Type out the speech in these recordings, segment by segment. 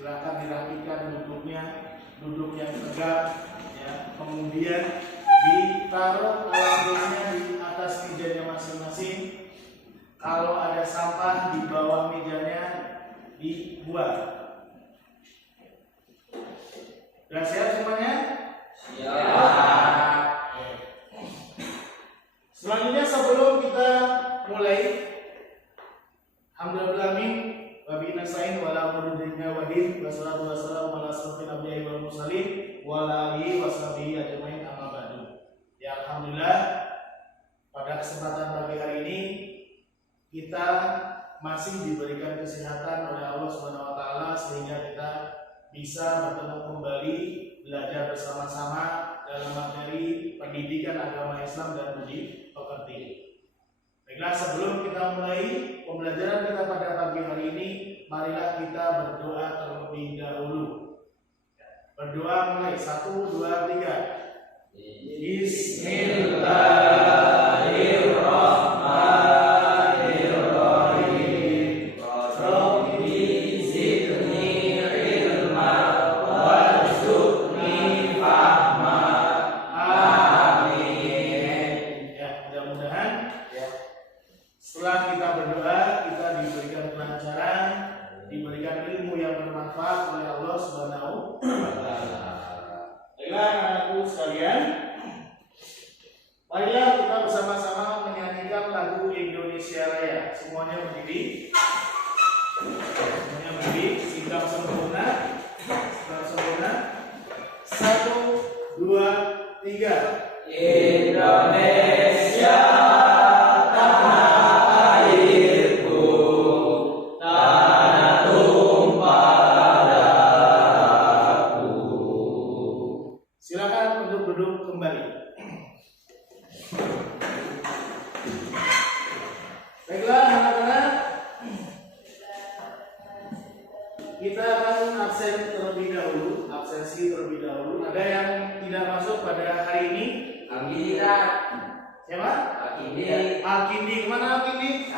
Silakan dirapikan duduknya, duduk yang tegak, ya. Kemudian ditaruh alatnya di atas mejanya masing-masing. Kalau ada sampah di bawah mejanya dibuang. Sudah siap semuanya? Siap. Selanjutnya sebelum kita mulai, alhamdulillahirabbil alamin wa bihi nasta'in wa la mudilla wadin wassalatu wassalamu ala asrofil anbiya'i wal mursalin wa ala alihi washabihi ajmain amma ba'du. Ya alhamdulillah, pada kesempatan pagi hari ini kita masih diberikan kesehatan oleh Allah Subhanahu wa taala sehingga kita bisa bertemu kembali belajar bersama-sama dalam materi pendidikan agama Islam dan budi pekerti. Baiklah, sebelum kita mulai pembelajaran kita pada pagi hari ini, marilah kita berdoa terlebih dahulu. Berdoa mulai 1, 2, 3. Bismillahirrahmanirrahim. Rabbi zidni ilma warzuqni fahma. Amin. Ya, mudah-mudahan ya, setelah kita berdoa, kita diberikan kelancaran, diberikan ilmu yang bermanfaat oleh Allah Subhanahu wa taala. Baiklah anak-anakku sekalian, marilah kita bersama-sama menyanyikan lagu Indonesia Raya. Semuanya berdiri. Semuanya berdiri, sikap sempurna. Sikap sempurna. 1, 2, 3. Indonesia tanah airku, tanah tumpah darahku. Silakan untuk duduk kembali. Baiklah anak-anak, kita akan absen terlebih dahulu, absensi terlebih dahulu. Ada yang tidak masuk pada hari ini? Siapa? Alkindi. Kemana Alkindi?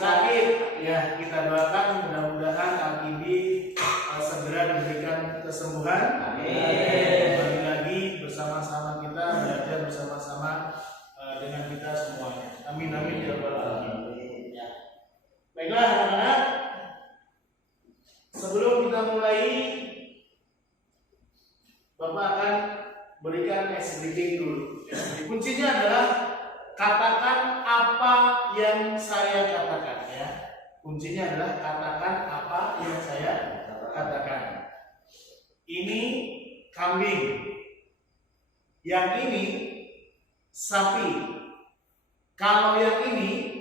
Sakit. Ya, kita doakan mudah-mudahan Alkindi segera diberikan kesembuhan. Amin. Kembali lagi bersama-sama kita belajar bersama-sama dengan kita semuanya. Amin amin ya rabbal alamin. Ya. Baiklah anak-anak, sebelum kita mulai, Bapak akan berikan ice breaking dulu. Ya. Kuncinya adalah katakan apa yang saya katakan. Ya. Kuncinya adalah katakan apa yang saya katakan. Ini kambing, yang ini sapi. Kalau yang ini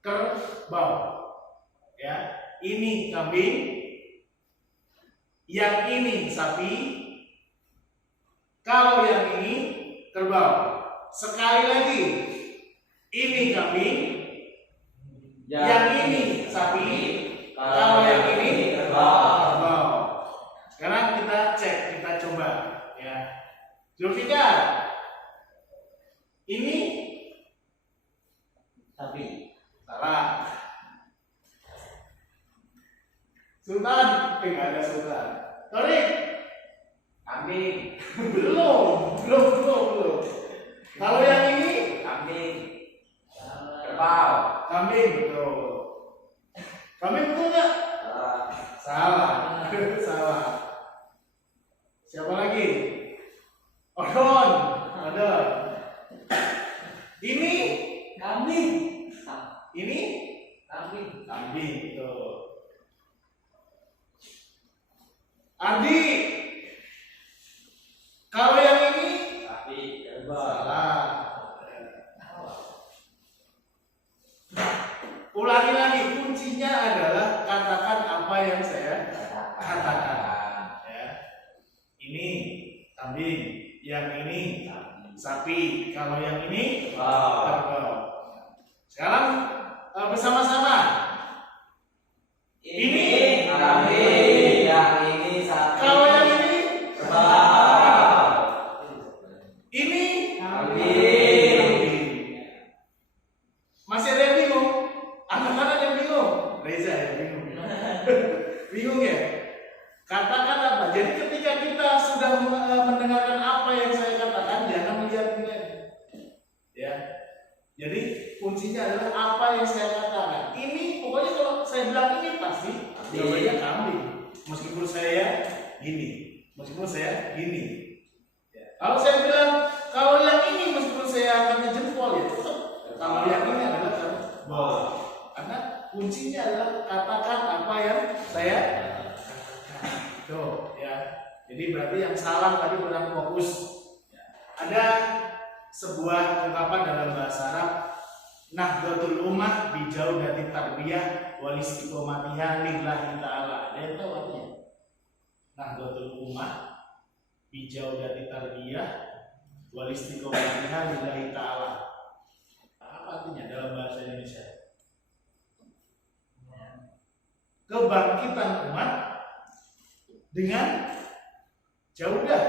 kerbau. Ya, ini kambing, yang ini sapi. Kalau yang ini kerbau. Sekali lagi, ini kambing, yang ini sapi. Kalau yang ini kerbau. Sekarang kita cek, kita coba. Ya, Zulfikar, ini sapi. Salah. Sultan, nggak ada Sultan. Torik, kambing. belum. Kalau yang ini kambing. Kerbau. Kambing, betul. Kambing betul nggak? Salah. Salah. Siapa lagi? Odon. Ada. Ini kambing. Ini kambing. Kambing, betul. Adi. Kalau yang ini sapi. Salah. Ulangi lagi, kuncinya adalah katakan apa yang saya katakan. Ya. Ini kambing, yang ini sapi, kalau yang ini kerbau. Sekarang bersama-sama. Ini kambing, yang ini sapi. Kalau yang ini kerbau. Ini kambing. Masih ada yang bingung? Anak-anak yang bingung? Reza yang bingung. Bingung ya? Katakan apa? Jadi ketika kita sudah mendengarkan apa yang saya katakan, jangan melihat nilainya. Ya. Jadi kuncinya adalah apa yang saya katakan. Ini pokoknya kalau saya bilang ini pasti jawabannya kambing. Meskipun saya gini, meskipun saya gini. Ya. Kalau saya bilang kalau yang ini meskipun saya angkatnya jempol ya tetap. Kalau yang ini adalah jempol. Karena kuncinya adalah katakan apa yang saya katakan. Tuh, ya. Jadi berarti yang salah tadi kurang fokus. Ya. Ada sebuah ungkapan dalam bahasa Arab, Nahdlatul Ummah bi jaudati tarbiyah wal istiqomatiha lillahi ta'ala. Ada yang tahu artinya? Nahdlatul Ummah bi jaudati tarbiyah wal istiqomatiha lillahi ta'ala. Apa artinya dalam bahasa Indonesia? Kebangkitan umat dengan jaudah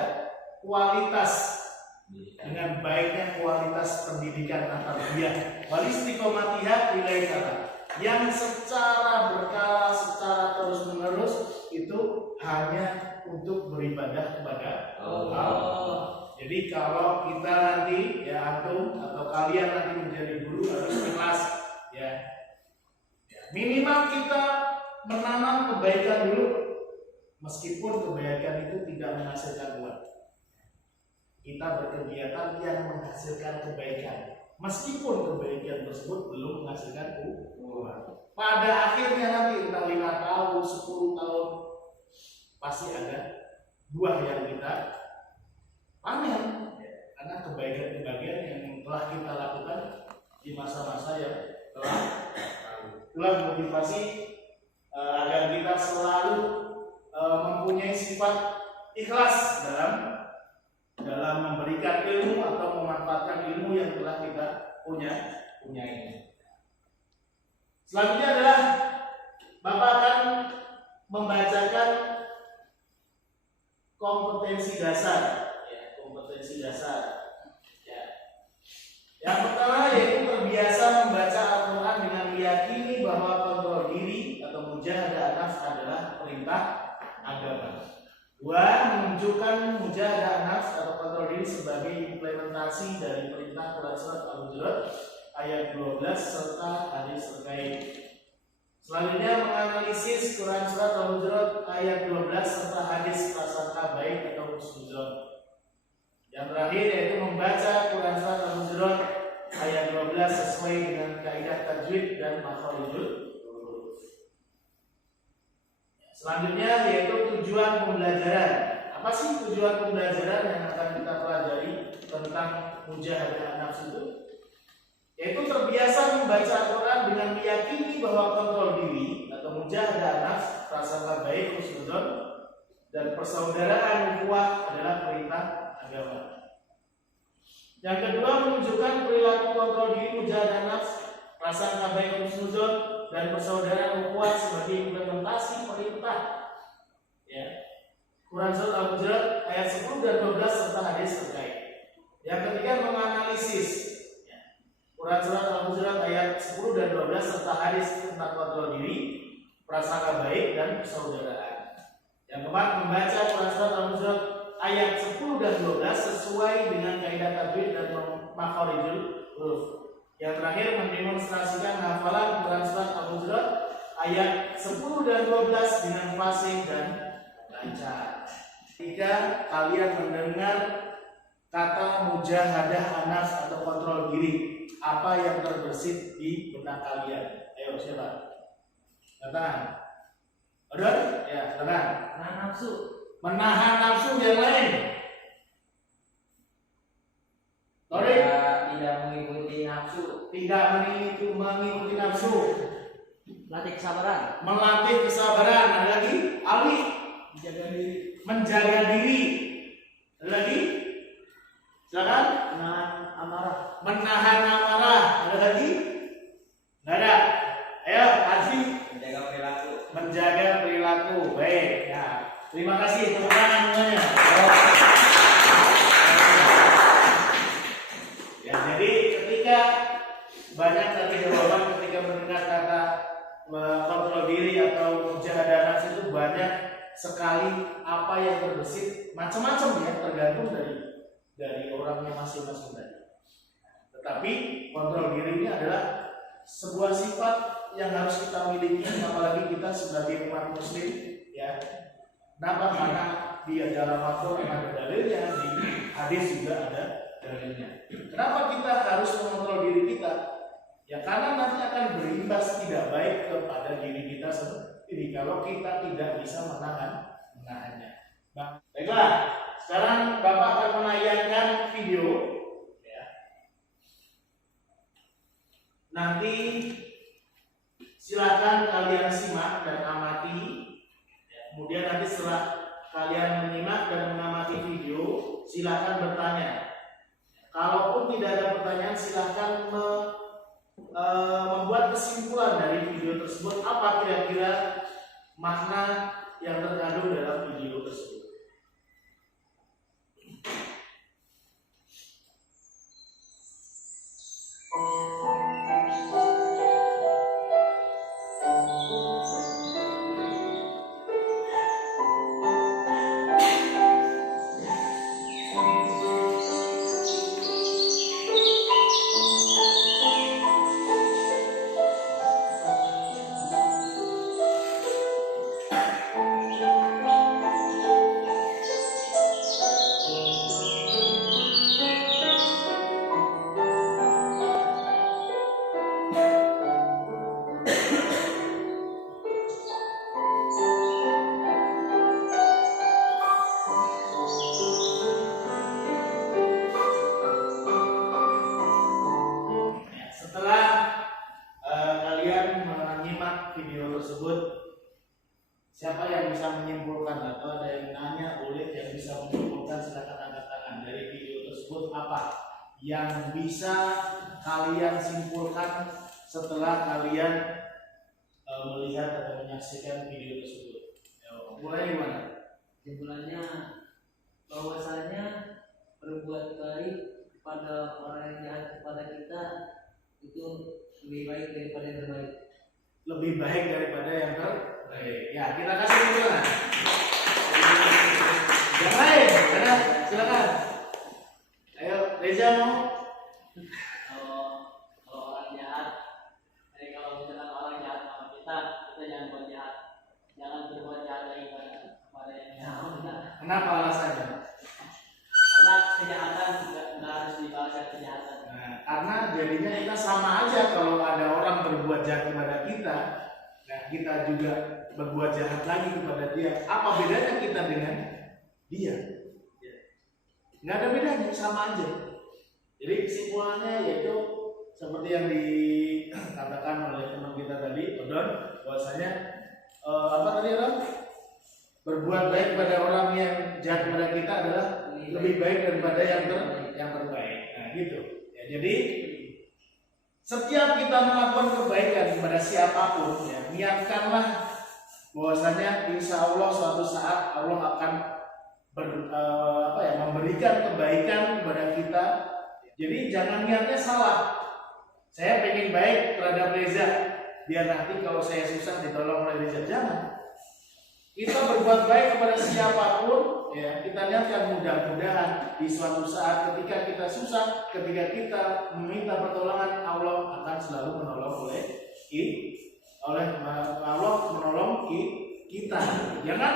kualitas, dengan baiknya kualitas pendidikan tarbiyah wal istiqomatiha lillahi ta'ala, yang secara berkala, secara terus menerus itu hanya untuk beribadah kepada Allah. Jadi kalau kita nanti ya antum atau kalian nanti menjadi guru harus ikhlas ya. Minimal kita menanam kebaikan dulu, meskipun kebaikan itu tidak menghasilkan uang. Kita berkegiatan yang menghasilkan kebaikan, meskipun kebaikan tersebut belum menghasilkan uang. Pada akhirnya nanti entah 5 tahun, 10 tahun pasti ada buah yang kita panen, karena kebaikan-kebaikan yang telah kita lakukan di masa-masa yang telah lalu. Itulah motivasi agar kita selalu mempunyai sifat ikhlas dalam memberikan ilmu atau memanfaatkan ilmu yang telah kita punya ini. Selanjutnya adalah Bapak akan membacakan kompetensi dasar. Ya, kompetensi dasar. Ya. Yang pertama yaitu terbiasa membaca Al-Quran dengan meyakini bahwa kontrol diri atau mujahadah nafs adalah perintah agama. 2. Menunjukkan mujahadah nafs atau kontrol diri sebagai implementasi dari perintah Quran surat Al-Hujurat ayat 12 serta hadis terkait. Selanjutnya menganalisis Quran surat Al-Hujurat ayat 12 serta hadis prasangka baik atau husnuzon. Yang terakhir yaitu membaca Quran surat Al-Hujurat ayat 12 sesuai dengan kaidah tajwid dan makharijul. Selanjutnya yaitu tujuan pembelajaran. Apa sih tujuan pembelajaran yang akan kita pelajari tentang mujahadah nafs itu? Yaitu terbiasa membaca Al-Quran dengan meyakini bahwa kontrol diri atau mujahadah nafs, prasangka baik, husnuzon, dan persaudaraan ukhuwah adalah perintah agama. Yang kedua menunjukkan perilaku kontrol diri, mujahadah nafs, prasangka baik, husnuzon, dan persaudaraan ukhuwah sebagai implementasi perintah ya. Quran surat Al-Hujurat ayat 10 dan 12 serta hadis terkait. Yang ketiga menganalisis ya. Quran surat Al-Hujurat ayat 10 dan 12 serta hadis tentang kontrol diri, prasangka baik dan persaudaraan. Yang keempat membaca Quran surat Al-Hujurat ayat 10 dan 12 sesuai dengan kaidah tajwid dan makharijul huruf. Yang terakhir mendemonstrasikan hafalan Quran surat Al-Hujurat ayat 10 dan 12 dengan fasih dan lancar. Ketika kalian mendengar kata mujahadah nafs atau kontrol diri, apa yang terbersit di benak kalian? Ayo siapa? Katakan. Udah? Ya, katakan. Menahan nafsu. Menahan nafsu yang lain. Sorry. Tidak mengikuti nafsu. Tidak mengikuti nafsu. Melatih kesabaran. Melatih kesabaran. Ada lagi? Ali. Menjaga diri. Menjaga diri. Ada lagi? Silakan. Menahan amarah. Menahan amarah. Ada lagi? Nggak ada. Ayo, kasih. Menjaga perilaku. Menjaga perilaku. Baik. Ya. Terima kasih teman-teman semuanya. Ya, jadi ketika banyak tadi jawaban ketika mendengar kata kontrol diri atau mujahadah nafs itu banyak sekali apa yang terbesit macam-macam ya, tergantung dari orangnya masing-masing tadi. Tetapi kontrol diri ini adalah sebuah sifat yang harus kita miliki, apalagi kita sebagai umat muslim ya. Kenapa? Karena di ajaran Al-Quran ada dalilnya, di hadis juga ada dalilnya. Kenapa kita harus mengontrol diri kita? Ya karena nanti akan berimbas tidak baik kepada diri kita sendiri kalau kita tidak bisa menahannya. Baiklah, sekarang Bapak akan menayangkan video ya. Nanti silakan kalian simak dan amati ya. Kemudian nanti setelah kalian menyimak dan mengamati video, silakan bertanya. Kalaupun tidak ada pertanyaan, silakan membuat kesimpulan dari video tersebut, apa kira-kira makna yang terkandung dalam video tersebut. Siapa yang bisa menyimpulkan atau ada yang nanya boleh, yang bisa menyimpulkan silakan angkat tangan. Dari video tersebut apa yang bisa kalian simpulkan setelah kalian melihat atau menyaksikan video tersebut? Mulai gimana? Simpulannya bahwasanya berbuat baik kepada orang yang jahat kepada kita itu lebih baik daripada yang terbaik. Lebih baik daripada yang terbaik. Ya, kita kasih simpulan. Yang lain, ada, silakan. Ayo, Reza mau. Kalau orang jahat, kalau misalkan orang jahat sama kita jangan buat jahat, jangan berbuat jahat lagi kepada yang jahat kita. Kenapa alasannya? Karena kejahatan nggak harus dibalaskan kejahatan. Nah, karena jadinya kita sama aja kalau ada orang berbuat jahat kepada kita, nah kita juga berbuat jahat lagi kepada dia. Apa bedanya kita dengan dia? Nggak ada bedanya, sama aja. Jadi kesimpulannya yaitu seperti yang dikatakan oleh teman kita tadi, Odon, bahwasanya apa tadi orang? Berbuat baik pada orang yang jahat kepada kita adalah lebih baik daripada yang terbaik. Nah, gitu. Ya, jadi setiap kita melakukan kebaikan kepada siapapun, ya, niatkanlah bahwasanya insya Allah suatu saat Allah akan memberikan kebaikan kepada kita. Jadi jangan niatnya salah. Saya pengen baik terhadap Reza, biar nanti kalau saya susah ditolong oleh Reza. Jangan. Kita berbuat baik kepada siapapun, ya, kita niatkan mudah-mudahan di suatu saat ketika kita susah, ketika kita meminta pertolongan, Allah akan selalu menolong Allah menolong kita. Jangan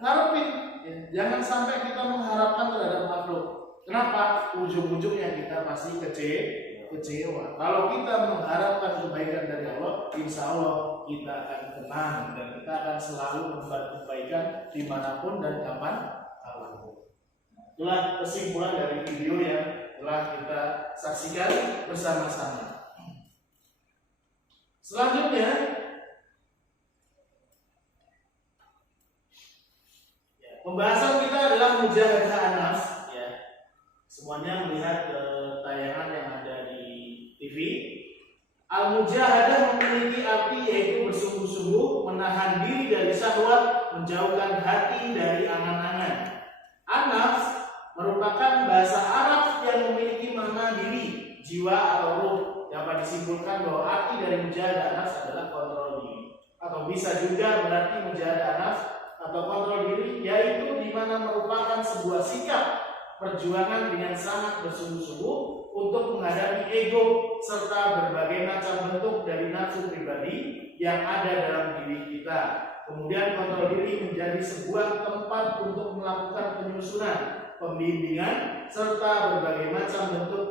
ngarepin, ya, jangan sampai kita mengharapkan terhadap makhluk. Kenapa? Ujung-ujungnya kita pasti kecewa. Kalau kita mengharapkan kebaikan dari Allah, insya Allah kita akan tenang dan kita akan selalu membuat kebaikan dimanapun dan kapanpun. Itulah kesimpulan dari video yang telah kita saksikan bersama-sama. Selanjutnya, ya, pembahasan kita adalah mujahadah an-nafs. Ya, semuanya melihat tayangan yang ada di TV. Al-mujahadah memiliki arti yaitu bersungguh-sungguh menahan diri dari syahwat, menjauhkan hati dari angan-angan. An-nafs merupakan bahasa Arab yang memiliki makna diri, jiwa atau ruh. Dapat disimpulkan bahwa arti dari mujahadah an-nafs adalah kontrol diri. Atau bisa juga berarti mujahadah an-nafs atau kontrol diri, yaitu di mana merupakan sebuah sikap perjuangan dengan sangat bersungguh-sungguh untuk menghadapi ego serta berbagai macam bentuk dari nafsu pribadi yang ada dalam diri kita. Kemudian kontrol diri menjadi sebuah tempat untuk melakukan penyusunan, pembimbingan, serta berbagai macam bentuk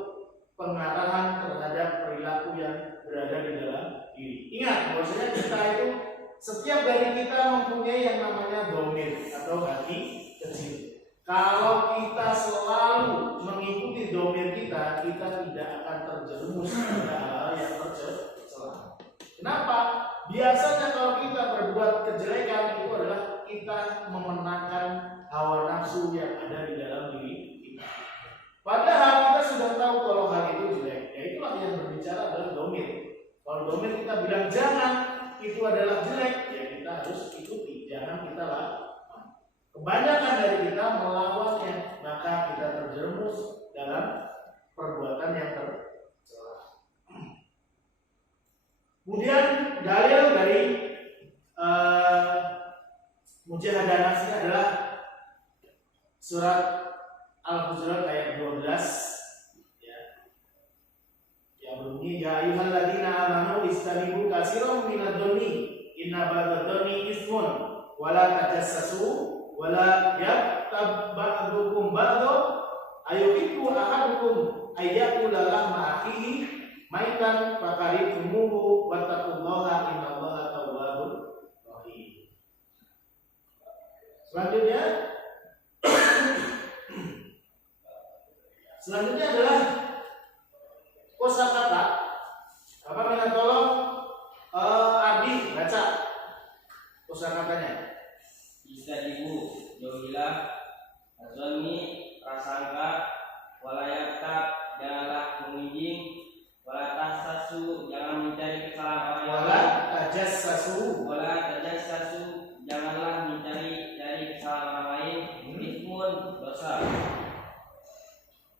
pengarahan terhadap perilaku yang berada di dalam diri. Ingat bahwasanya kita itu, setiap dari kita mempunyai yang namanya domir atau hati kecil. Kalau kita selalu mengikuti domir kita tidak akan terjerumus pada hal yang tercela. Kenapa? Biasanya kalau kita berbuat kejelekan itu adalah kita memenangkan hawa nafsu yang ada di dalam diri kita. Padahal kita sudah tahu kalau hal itu jelek. Ya itulah yang berbicara adalah domir. Kalau domir kita bilang jangan, itu adalah jelek, ya kita harus ikuti. Jangan kita lakukan. Kebanyakan dari kita melawannya, maka kita terjerumus dalam perbuatan yang tercela. Kemudian dalil dari mujahadah nafs ini adalah surat Al-Hujurat ayat 12 ya. Yang berbunyi ya ayyuhalladzina amanu istanibu katsiran minadh-dhanni inna ba'dadh-dhanni itsmun wala tajassasu wala yaktab ba'dukum ba'dha ayuhibbu ahadukum ayyakula lahma akhihi maitan fakarihumuhu wattaqullaha innallaha tawwabur rahim. Selanjutnya adalah kosakata. Apa minta tolong Adi baca kosakatanya. Istadibu jauhilah azami prasangka walayakta janganlah menginjing walatassasu jangan mencari kesalahan orang lain walatajassasu janganlah mencari dari kesalahan orang lain ismun dosa.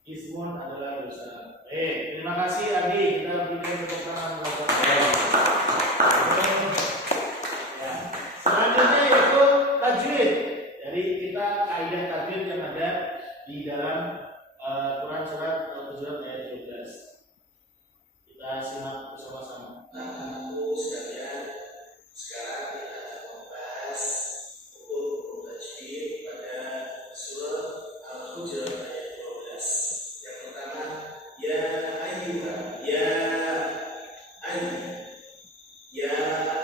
Ismun adalah dosa. Terima kasih Adi, kita berikan tepuk tangan kepada ya. Selanjutnya yaitu tajwid. Jadi kita kaidah tajwid yang ada di dalam Quran surat Al-Hujurat ayat 12. Kita simak bersama-sama. Anak-anakku sekalian, sekarang kita akan membahas hukum tajwid pada surat Al-Hujurat ayat 12. Yang pertama, ya ayyuha, ya ayy, ya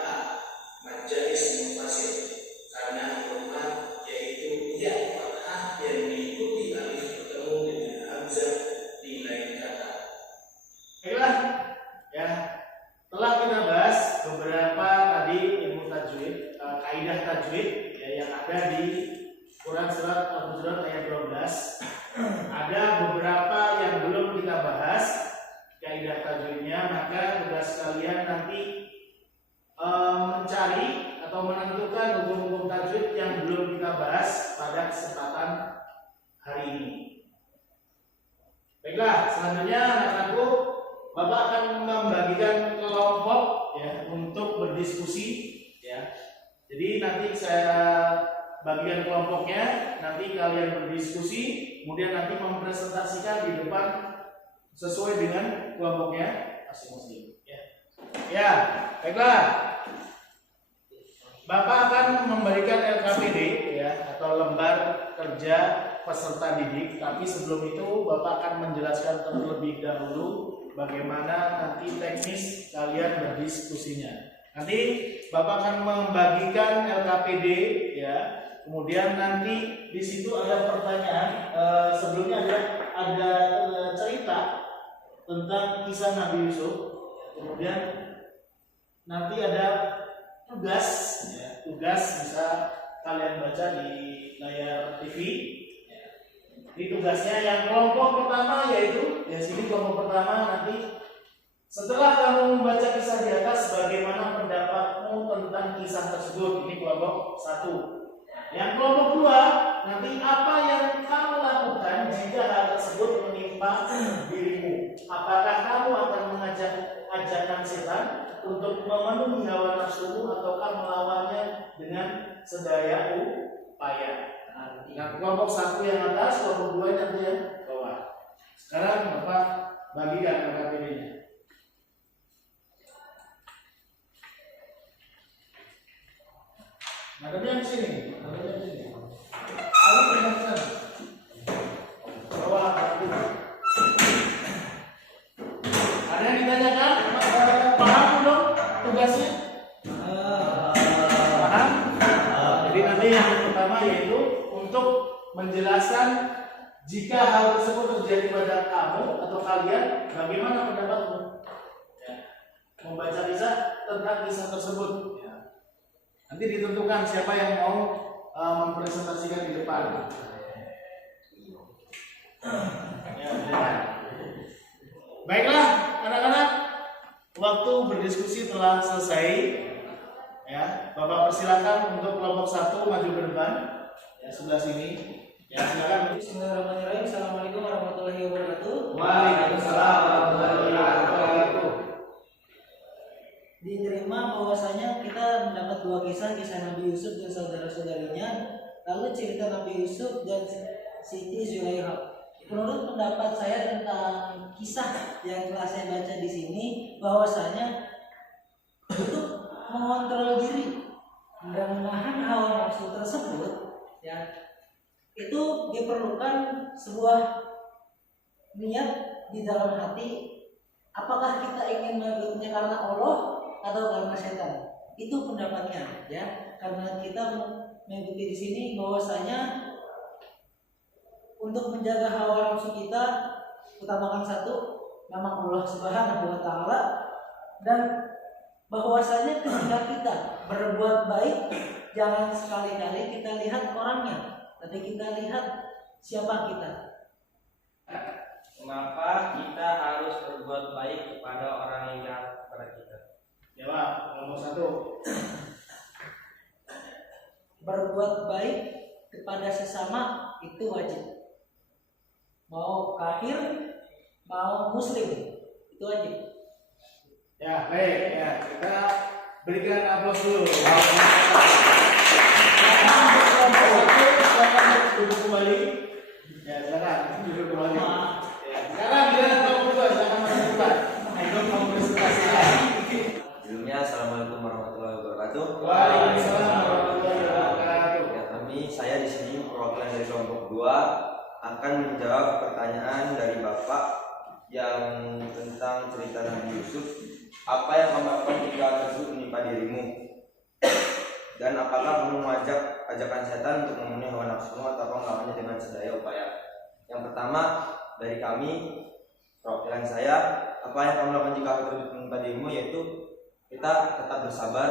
a, majalis munfasil karena hormat yaitu ya fathah yang diikuti alif bertemu dengan hamzah di lain kata. Baiklah, ya. Telah kita bahas beberapa tadi ilmu tajwid, kaidah tajwid ya, yang ada di Quran surat Al-Hujurat ayat 12. Ada beberapa yang belum kita bahas kaidah tajwidnya, maka tugas kalian nanti mencari atau menentukan hukum-hukum tajwid yang belum kita bahas pada kesempatan hari ini. Baiklah, selanjutnya anak-anakku, Bapak akan membagikan kelompok ya untuk berdiskusi ya. Jadi nanti saya bagian kelompoknya, nanti kalian berdiskusi, kemudian nanti mempresentasikan di depan sesuai dengan kelompoknya masing-masing. Ya, baiklah. Bapak akan memberikan LKPD ya atau lembar kerja peserta didik, tapi sebelum itu Bapak akan menjelaskan terlebih dahulu bagaimana nanti teknis kalian berdiskusinya. Nanti Bapak akan membagikan LKPD ya. Kemudian nanti di situ ada pertanyaan. Sebelumnya ada cerita tentang kisah Nabi Yusuf. Kemudian nanti ada tugas, ya, tugas bisa kalian baca di layar TV. Ya. Ini tugasnya yang kelompok pertama yaitu di sini kelompok pertama nanti setelah kamu membaca kisah di atas, bagaimana pendapatmu tentang kisah tersebut? Ini kelompok 1. Yang kelompok 2, nanti apa yang kamu lakukan jika hal tersebut menimpa dirimu? Apakah kamu akan mengajak ajakan setan untuk memenuhi hawa nafsumu ataukah melawannya dengan sedaya payah. Arti. Nah, kelompok 1 yang atas, kelompok 2 nanti yang bawah. Sekarang Bapak bagikan KPD-nya. Nah, tapi yang sini, Ayo pindah ke sana. Bawah satu. Ada yang ditanyakan? Paham belum tugasnya? Paham? Jadi nanti yang pertama yaitu untuk menjelaskan jika hal tersebut terjadi pada kamu atau kalian, bagaimana pendapatmu? Ya. Membaca kisah tentang kisah tersebut. Ya. Nanti ditentukan siapa yang mau mempresentasikan di depan. Ya, baiklah, anak-anak, waktu berdiskusi telah selesai. Ya, Bapak persilakan untuk kelompok 1 maju ke depan. Ya, sebelah sini. Ya, silakan. Bismillahirrahmanirrahim. Assalamualaikum warahmatullahi wabarakatuh. Waalaikumsalam warahmatullahi wabarakatuh. Diterima bahwasanya kita mendapat 2 kisah Nabi Yusuf dan saudara-saudarinya, lalu cerita Nabi Yusuf dan Siti Zulaikha. Menurut pendapat saya tentang kisah yang telah saya baca di sini, bahwasanya untuk mengontrol diri dan menahan hawa nafsu tersebut, ya, itu diperlukan sebuah niat di dalam hati. Apakah kita ingin mengikutinya karena Allah atau karena setan? Itu pendapatnya, ya. Karena kita mengikuti di sini bahwasanya untuk menjaga hawa nafsu kita, utamakan 1 nama Allah Subhanahu wa taala, dan bahwasanya ketika kita berbuat baik, jangan sekali-kali kita lihat orangnya, tapi kita lihat siapa kita. Mengapa kita harus berbuat baik kepada orang yang jahat kepada kita? Jawab, kelompok 1. Berbuat baik kepada sesama itu wajib. Mau kafir, mau muslim, itu wajib. Ya, baik. Ya, kita berikan aplaus dulu. Silakan duduk kembali. Ya, silakan duduk kembali. Ya, sekarang giliran kelompok 2, silakan masuk depan. Ayo mau presentasi. Sebelumnya, Assalamualaikum warahmatullahi wabarakatuh. Waalaikumsalam warahmatullahi wabarakatuh. Ya, saya di sini perwakilan dari kelompok 2 akan menjawab pertanyaan dari Bapak yang tentang cerita Nabi Yusuf. Apa yang kamu lakukan ketika tersebut menimpa dirimu? Dan apakah kamu mengajak ajakan setan untuk memenuhi hawa nafsumu atau kamu melawannya dengan sedaya upaya? Yang pertama dari kami, perwakilan saya, apa yang kamu lakukan jika hal tersebut menimpa dirimu, yaitu kita tetap bersabar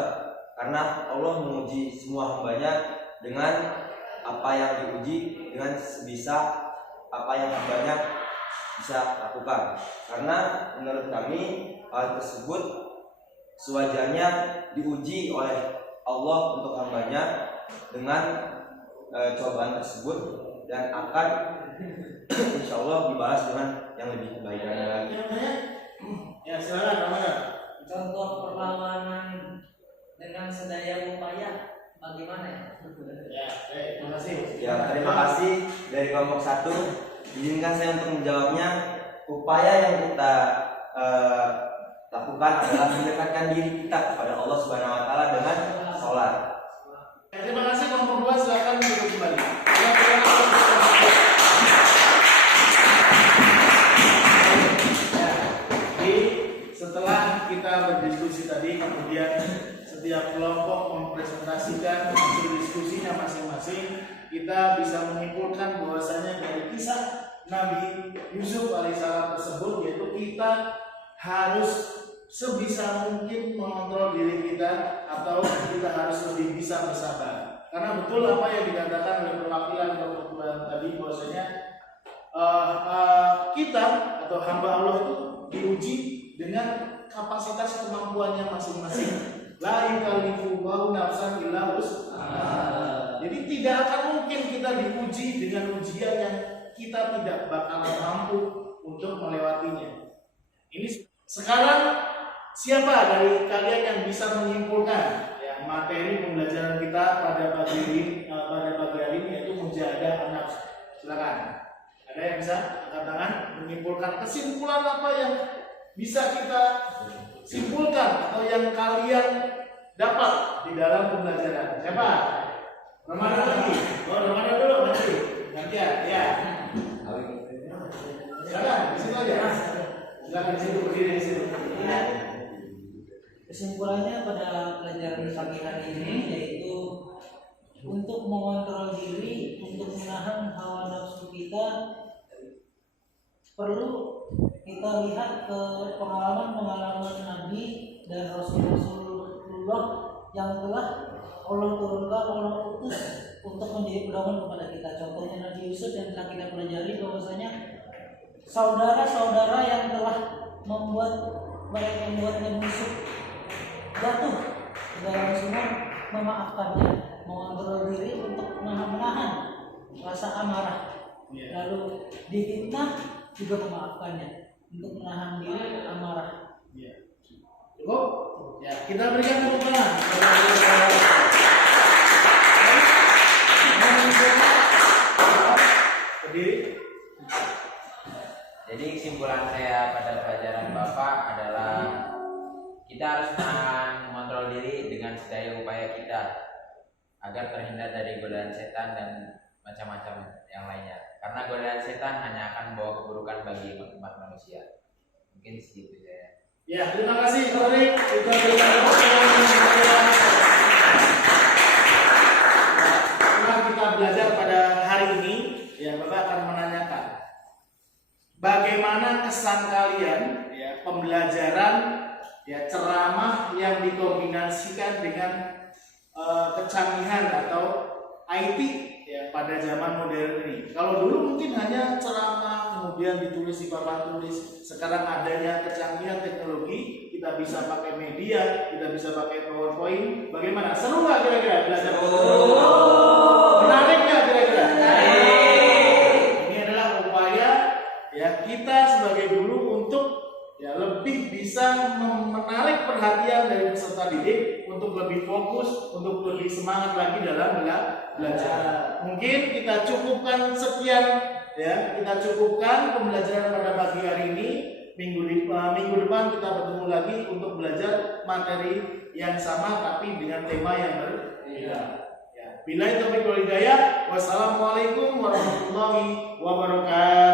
karena Allah menguji semua hambanya dengan apa yang diuji, dengan sebisa apa yang hambanya bisa lakukan. Karena menurut kami hal tersebut sewajarnya diuji oleh Allah untuk hambanya dengan cobaan tersebut, dan akan insya Allah dibalas dengan yang lebih baik lagi. Ya, silakan Ramadan. Contoh perlawanan dengan sedaya upaya bagaimana ya? Ya, baik, terima kasih. Ya, terima kasih dari kelompok 1. Izinkan saya untuk menjawabnya. Upaya yang kita lakukan adalah mendekatkan diri kita kepada Allah Subhanahu wa taala dengan sholat. Terima kasih kelompok 2, silakan duduk kembali. Jadi setelah kita berdiskusi tadi, kemudian setiap kelompok mempresentasikan hasil diskusinya masing-masing, kita bisa menyimpulkan bahwasanya dari kisah Nabi Yusuf alaihissalam tersebut, yaitu kita harus sebisa mungkin mengontrol diri kita, atau kita harus lebih bisa bersabar. Karena betul apa yang dikatakan oleh perwakilan kelompok tadi, bahwasanya kita atau hamba Allah itu diuji dengan kapasitas kemampuannya masing-masing. La yukallifu nafsan illa wus'aha. Jadi tidak akan mungkin kita diuji dengan ujian yang kita tidak bakalan mampu untuk melewatinya. Ini sekarang siapa dari kalian yang bisa menyimpulkan, ya, ya materi pembelajaran kita pada pagi hari ini yaitu mujahadah an-nafs. Silakan. Ada yang bisa angkat tangan menyimpulkan kesimpulan apa yang bisa kita simpulkan atau yang kalian dapat di dalam pembelajaran? Siapa? Ramadan lagi. Oh, Ramadan dulu nanti. Gantian, ya. Silakan, di situ aja. Silakan di situ, berdiri di situ. Kesimpulannya pada pelajaran pagi hari ini yaitu untuk mengontrol diri, untuk menahan hawa nafsu kita, perlu kita lihat ke pengalaman-pengalaman Nabi dan Rasulullah yang telah Allah turunkan, Allah utus untuk menjadi pedoman kepada kita. Contohnya Nabi Yusuf yang telah kita pelajari bahwasanya saudara-saudara yang telah membuatnya Yusuf jatuh ke dalam sumur memaafkannya, mengontrol diri untuk menahan rasa amarah, lalu difitnah juga memaafkannya untuk menahan diri amarah. Cukup? Ya, kita berikan tepuk tangan. Berdiri. Jadi kesimpulan saya pada pelajaran Bapak adalah kita harus mengontrol diri dengan sedaya upaya kita agar terhindar dari godaan setan dan macam-macam yang lainnya. Karena godaan setan hanya akan membawa keburukan bagi umat manusia. Mungkin segitu saya. Ya, terima kasih Torik. Kita berikan tepuk tangan. Setelah kita belajar pada hari ini, ya Bapak akan menanyakan bagaimana kesan kalian ya pembelajaran ya ceramah yang dikombinasikan dengan kecanggihan atau IT ya pada zaman modern ini. Kalau dulu mungkin hanya ceramah kemudian ditulis di papan tulis, sekarang adanya kecanggihan teknologi, kita bisa pakai media, kita bisa pakai PowerPoint. Bagaimana? Seru nggak kira-kira belajar? Menarik nggak kira-kira? Ini adalah upaya ya kita sebagai guru untuk ya lebih bisa menarik perhatian dari peserta didik untuk lebih fokus, untuk lebih semangat lagi dalam belajar. Mungkin kita cukupkan sekian ya, kita cukupkan pembelajaran pada pagi hari ini. Minggu depan kita bertemu lagi untuk belajar materi yang sama tapi dengan tema yang berbeda. Ya. Billahi taufiq wal hidayah. Wassalamualaikum warahmatullahi wabarakatuh.